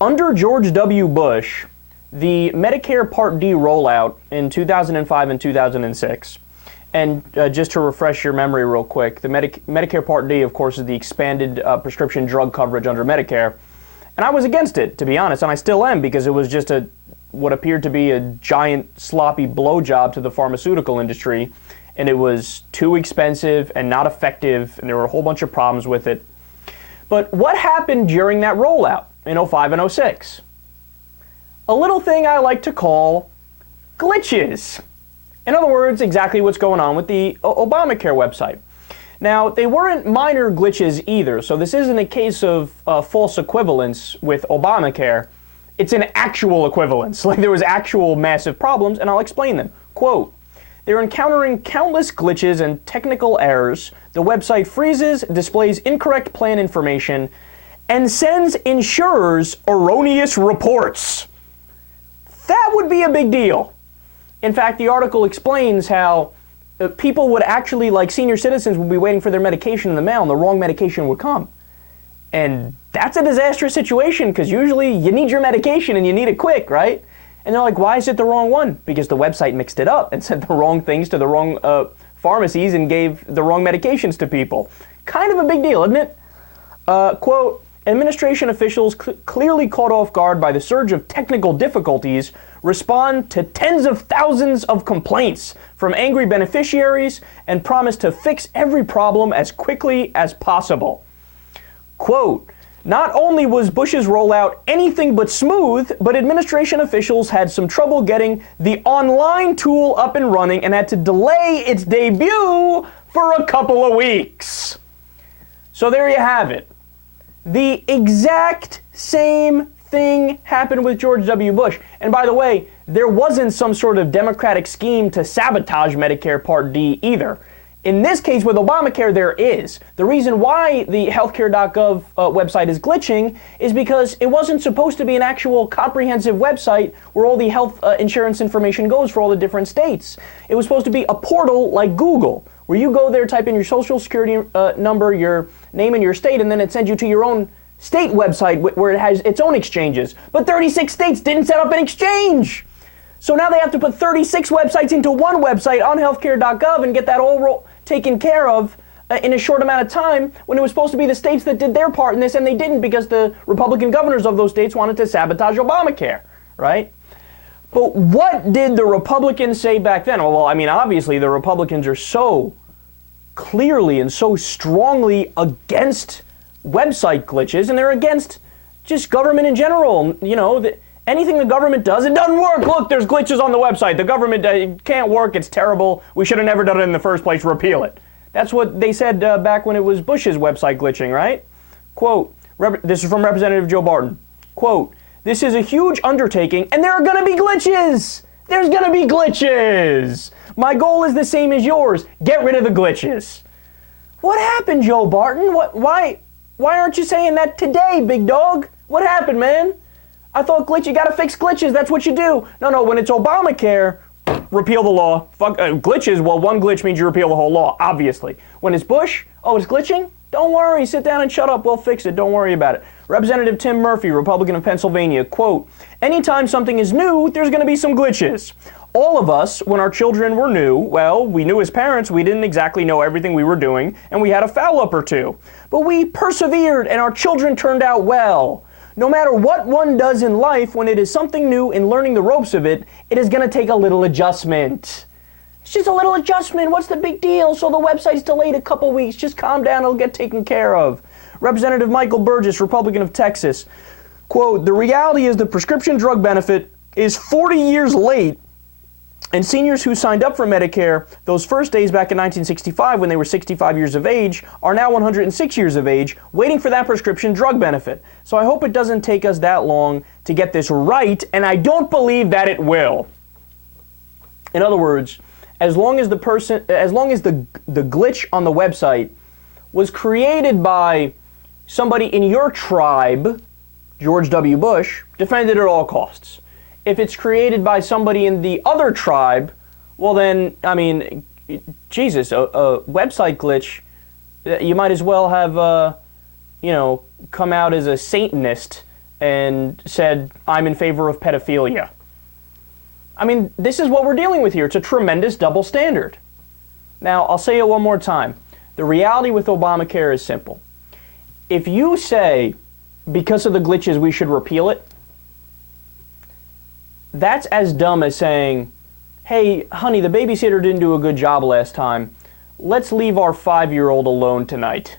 Under George W. Bush, the Medicare Part D rollout in 2005 and 2006, and just to refresh your memory real quick, the Medicare Part D, of course, is the expanded prescription drug coverage under Medicare. And I was against it, to be honest, and I still am, because it was just what appeared to be a giant sloppy blowjob to the pharmaceutical industry, and it was too expensive and not effective, and there were a whole bunch of problems with it. But what happened during that rollout in 05 and 06? A little thing I like to call glitches. In other words, exactly what's going on with the Obamacare website. Now, they weren't minor glitches either, so this isn't a case of false equivalence with Obamacare. It's an actual equivalence. Like, there was actual massive problems, and I'll explain them. Quote, they're encountering countless glitches and technical errors. The website freezes, displays incorrect plan information, and sends insurers erroneous reports. That would be a big deal. In fact, the article explains how people would actually, like senior citizens, would be waiting for their medication in the mail and the wrong medication would come. And that's a disastrous situation, because usually you need your medication and you need it quick, right? And they're like, why is it the wrong one? Because the website mixed it up and said the wrong things to the wrong pharmacies and gave the wrong medications to people. Kind of a big deal, isn't it? Quote, administration officials clearly caught off guard by the surge of technical difficulties respond to tens of thousands of complaints from angry beneficiaries and promise to fix every problem as quickly as possible. Quote, not only was Bush's rollout anything but smooth, but administration officials had some trouble getting the online tool up and running and had to delay its debut for a couple of weeks. So there you have it. The exact same thing happened with George W. Bush. And by the way, there wasn't some sort of Democratic scheme to sabotage Medicare Part D either. In this case with Obamacare, there is. The reason why the healthcar.gov website is glitching is because it wasn't supposed to be an actual comprehensive website where all the health insurance information goes for all the different states. It was supposed to be a portal like Google, where you go there, type in your social security number, your name and your state, and then it sends you to your own state website where it has its own exchanges. But 36 states didn't set up an exchange. So now they have to put 36 websites into one website on healthcar.gov and get that all taken care of in a short amount of time, when it was supposed to be the states that did their part in this, and they didn't, because the Republican governors of those states wanted to sabotage Obamacare, right? But what did the Republicans say back then? Well, I mean, obviously the Republicans are so clearly and so strongly against website glitches, and they're against just government in general. You know, anything the government does, it doesn't work. Look, there's glitches on the website. The government it can't work. It's terrible. We should have never done it in the first place. Repeal it. That's what they said back when it was Bush's website glitching, right? Quote, this is from Representative Joe Barton. Quote, this is a huge undertaking, and there are going to be glitches. There's going to be glitches. My goal is the same as yours. Get rid of the glitches. What happened, Joe Barton? Why aren't you saying that today, big dog? What happened, man? I thought you gotta fix glitches. That's what you do. No, when it's Obamacare, repeal the law. Fuck glitches. Well, one glitch means you repeal the whole law, obviously. When it's Bush, oh, it's glitching? Don't worry. Sit down and shut up. We'll fix it. Don't worry about it. Representative Tim Murphy, Republican of Pennsylvania, quote, anytime something is new, there's going to be some glitches. All of us, when our children were new, well, we knew as parents we didn't exactly know everything we were doing, and we had a foul-up or two. But we persevered, and our children turned out well. No matter what one does in life, when it is something new and learning the ropes of it, it is going to take a little adjustment. It's just a little adjustment. What's the big deal? So the website's delayed a couple weeks. Just calm down. It'll get taken care of. Representative Michael Burgess, Republican of Texas, quote, the reality is the prescription drug benefit is 40 years late, and seniors who signed up for Medicare those first days back in 1965 when they were 65 years of age are now 106 years of age waiting for that prescription drug benefit. So I hope it doesn't take us that long to get this right, and I don't believe that it will. In other words, as long as the glitch on the website was created by somebody in your tribe, George W. Bush, defend it at all costs. If it's created by somebody in the other tribe, well then, I mean, Jesus, a website glitch, you might as well have, come out as a Satanist and said, I'm in favor of pedophilia. I mean, this is what we're dealing with here. It's a tremendous double standard. Now, I'll say it one more time. The reality with Obamacare is simple. If you say, because of the glitches, we should repeal it, that's as dumb as saying, hey, honey, the babysitter didn't do a good job last time. Let's leave our 5-year-old alone tonight.